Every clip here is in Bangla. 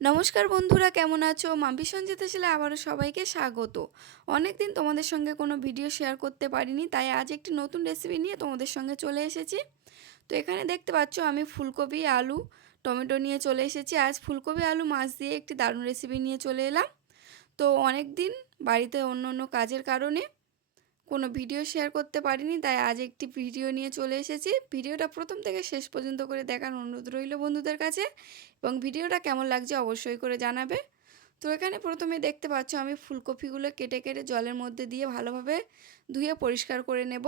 নমস্কার বন্ধুরা, কেমন আছো? মাম্পি সঞ্জিতা ছেলে আবারও সবাইকে স্বাগত। অনেকদিন তোমাদের সঙ্গে কোনো ভিডিও শেয়ার করতে পারিনি, তাই আজ একটি নতুন রেসিপি নিয়ে তোমাদের সঙ্গে চলে এসেছি। তো এখানে দেখতে পাচ্ছ আমি ফুলকপি, আলু, টমেটো নিয়ে চলে এসেছি। আজ ফুলকপি, আলু, মাছ দিয়ে একটি দারুণ রেসিপি নিয়ে চলে এলাম। তো অনেক দিন বাড়িতে অন্য অন্য কাজের কারণে কোনো ভিডিও শেয়ার করতে পারিনি, তাই আজ একটি ভিডিও নিয়ে চলে এসেছি। ভিডিওটা প্রথম থেকে শেষ পর্যন্ত করে দেখার অনুরোধ রইল বন্ধুদের কাছে, এবং ভিডিওটা কেমন লাগছে অবশ্যই করে জানাবে। তো এখানে প্রথমে দেখতে পাচ্ছ আমি ফুলকপিগুলো কেটে কেটে জলের মধ্যে দিয়ে ভালোভাবে ধুয়ে পরিষ্কার করে নেব।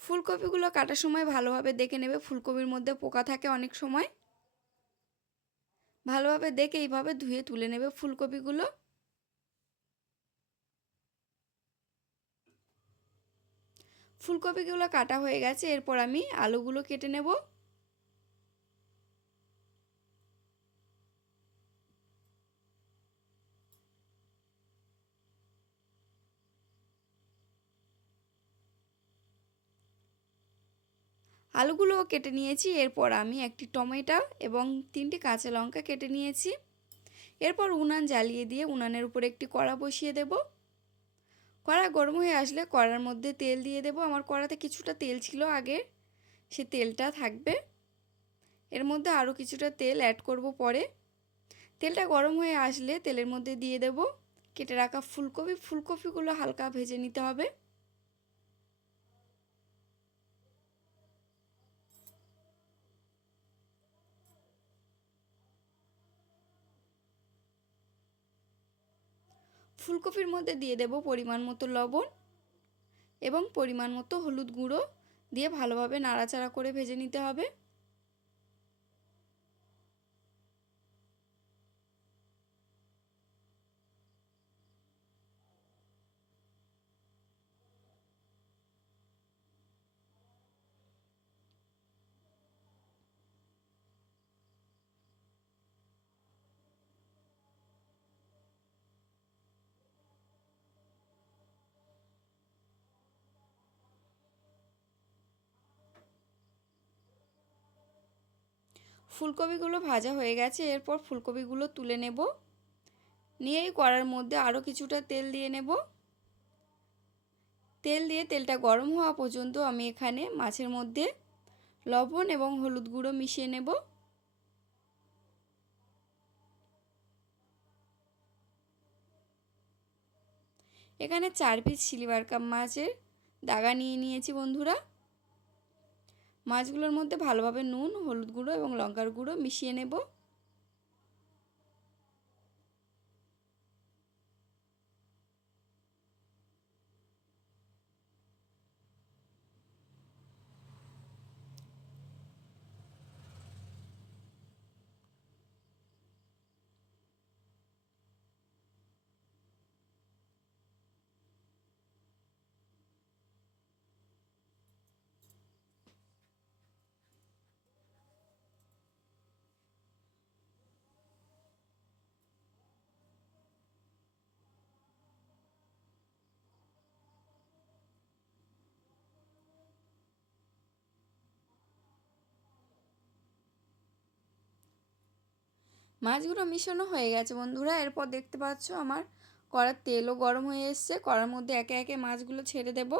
ফুলকপিগুলো কাটার সময় ভালোভাবে দেখে নেবে, ফুলকপির মধ্যে পোকা থাকে অনেক সময়। ভালোভাবে দেখে এইভাবে ধুয়ে তুলে নেবে ফুলকপিগুলো। ফুলকপিগুলো কাটা হয়ে গেছে, এরপর আমি আলুগুলো কেটে নেব। আলুগুলোও কেটে নিয়েছি, এরপর আমি একটি টমেটো এবং 3টি কাঁচা লঙ্কা কেটে নিয়েছি। এরপর উনান জ্বালিয়ে দিয়ে উনানের উপর একটি কড়া বসিয়ে দেব। কড়া গরম হয়ে আসলে কড়ার মধ্যে তেল দিয়ে দেব। আমার কড়াতে কিছুটা তেল ছিল আগে, সে তেলটা থাকবে। এর মধ্যে আরও কিছুটা তেল অ্যাড করব পরে। তেলটা গরম হয়ে আসলে তেলের মধ্যে দিয়ে দেব কেটে রাখা ফুলকপি। ফুলকপিগুলো হালকা ভেজে নিতে হবে। ফুলকপির মধ্যে দিয়ে দেব পরিমাণ মতো লবণ এবং পরিমাণ মতো হলুদ গুঁড়ো দিয়ে ভালোভাবে নাড়াচাড়া করে ভেজে নিতে হবে। ফুলকপিগুলো ভাজা হয়ে গেছে, এরপর ফুলকপিগুলো তুলে নেব। নিয়েই কড়ার মধ্যে আরও কিছুটা তেল দিয়ে নেব। তেল দিয়ে তেলটা গরম হওয়া পর্যন্ত আমি এখানে মাছের মধ্যে লবণ এবং হলুদ গুঁড়ো মিশিয়ে নেব। এখানে 4 পিস সিলভার কাপ মাছের দাগা নিয়ে নিয়েছি বন্ধুরা। মাছগুলোর মধ্যে ভালোভাবে নুন, হলুদ গুঁড়ো এবং লঙ্কার গুঁড়ো মিশিয়ে নেব। মাছগুলো মিশানো হয়ে গেছে বন্ধুরা। এরপর দেখতে পাচ্ছ আমার কড়ার তেলও গরম হয়ে এসছে। কড়ার মধ্যে একে একে মাছগুলো ছেড়ে দেব।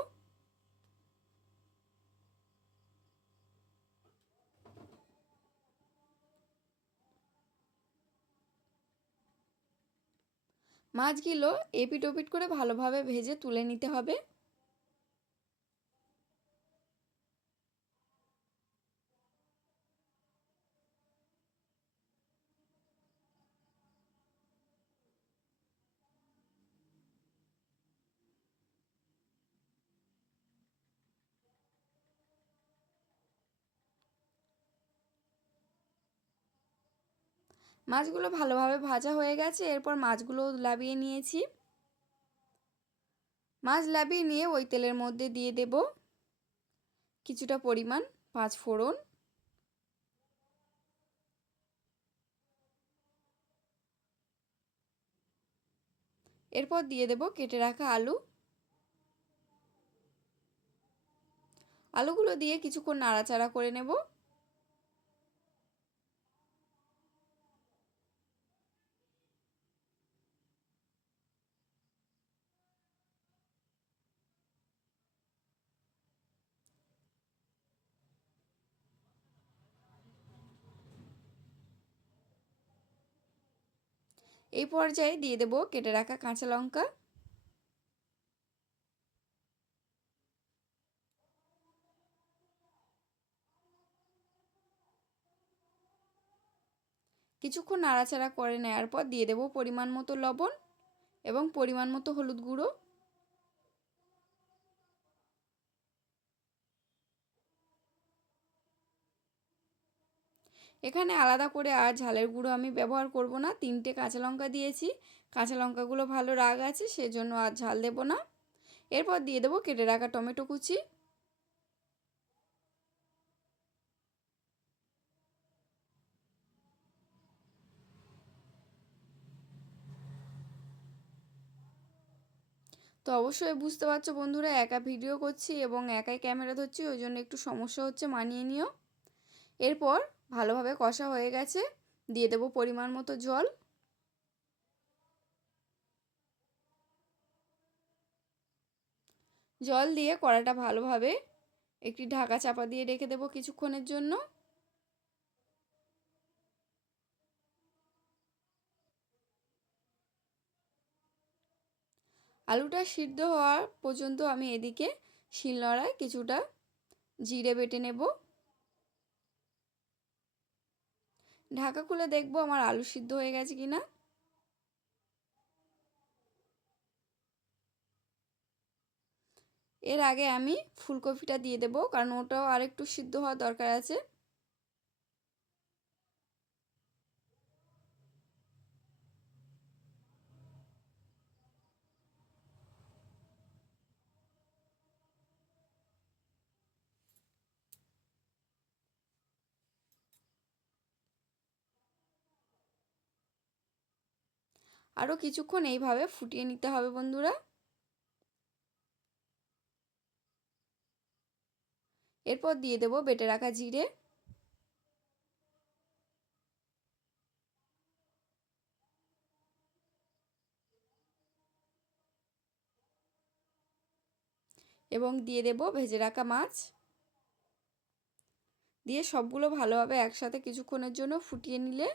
মাছগুলো এপিট ওপিট করে ভালোভাবে ভেজে তুলে নিতে হবে। মাছগুলো ভালোভাবে ভাজা হয়ে গেছে, এরপর মাছগুলো লাবিয়ে নিয়েছি। মাছ লাবিয়ে নিয়ে ওই তেলের মধ্যে দিয়ে দেব কিছুটা পরিমাণ 5 ফোড়ন, এরপর দিয়ে দেব কেটে রাখা আলু, আলুগুলো দিয়ে কিছুক্ষণ নাড়াচাড়া করে নেব। এই পর্যায়ে দিয়ে দেব কেটে রাখা কাঁচা লঙ্কা। কিছুক্ষণ নাড়াচাড়া করে নেওয়ার পর দিয়ে দেব পরিমাণ মতো লবণ এবং পরিমাণ মতো হলুদ গুঁড়ো। এখানে আলাদা করে আর ঝালের গুঁড়ো আমি ব্যবহার করব না। 3টে কাঁচা লঙ্কা দিয়েছি, কাঁচা লঙ্কাগুলো ভালো রাগ আছে, সেজন্য আর ঝাল দেব না। এরপর দিয়ে দেব কেটে রাখা টমেটো কুচি। তো অবশ্যই বুঝতে পারছো বন্ধুরা, একা ভিডিও করছি এবং একাই ক্যামেরা ধরছি, ওই জন্য একটু সমস্যা হচ্ছে, মানিয়ে নিও। এরপর ভালোভাবে কষা হয়ে গেছে, দিয়ে দেব পরিমাণ মতো জল। জল দিয়ে কড়াটা ভালোভাবে একটি ঢাকা চাপা দিয়ে রেখে দেব কিছুক্ষণের জন্য। আলুটা সিদ্ধ হওয়ার পর্যন্ত আমি এদিকে শিলনোড়ায় কিছুটা জিরে বেটে নেব। ঢাকা খুলে দেখব আমার আলু সিদ্ধ হয়ে গেছে কিনা। এর আগে আমি ফুলকপিটা দিয়ে দেব, কারণ ওটাও আরেকটু সিদ্ধ হওয়ার দরকার আছে। আরও কিছুক্ষণ এইভাবে ফুটিয়ে নিতে হবে বন্ধুরা। এরপর দিয়ে দেব বেটে রাখা জিরে এবং দিয়ে দেব ভেজে রাখা মাছ। দিয়ে সবগুলো ভালোভাবে একসাথে কিছুক্ষণের জন্য ফুটিয়ে নিলে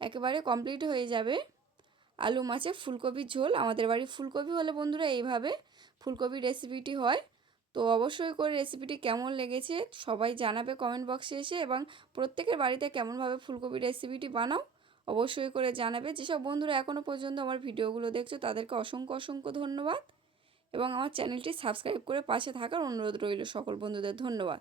একেবারে কমপ্লিট হয়ে যাবে আলু মাছের ফুলকপির ঝোল। আমাদের বাড়ি ফুলকপি হলে বন্ধুরা এইভাবে ফুলকপির রেসিপিটি হয়। তো অবশ্যই করে রেসিপিটি কেমন লেগেছে সবাই জানাবে কমেন্ট বক্সে এসে, এবং প্রত্যেকের বাড়িতে কেমনভাবে ফুলকপির রেসিপিটি বানাও অবশ্যই করে জানাবে। যেসব বন্ধুরা এখনও পর্যন্ত আমার ভিডিওগুলো দেখছো তাদেরকে অসংখ্য অসংখ্য ধন্যবাদ, এবং আমার চ্যানেলটি সাবস্ক্রাইব করে পাশে থাকার অনুরোধ রইল সকল বন্ধুদের। ধন্যবাদ।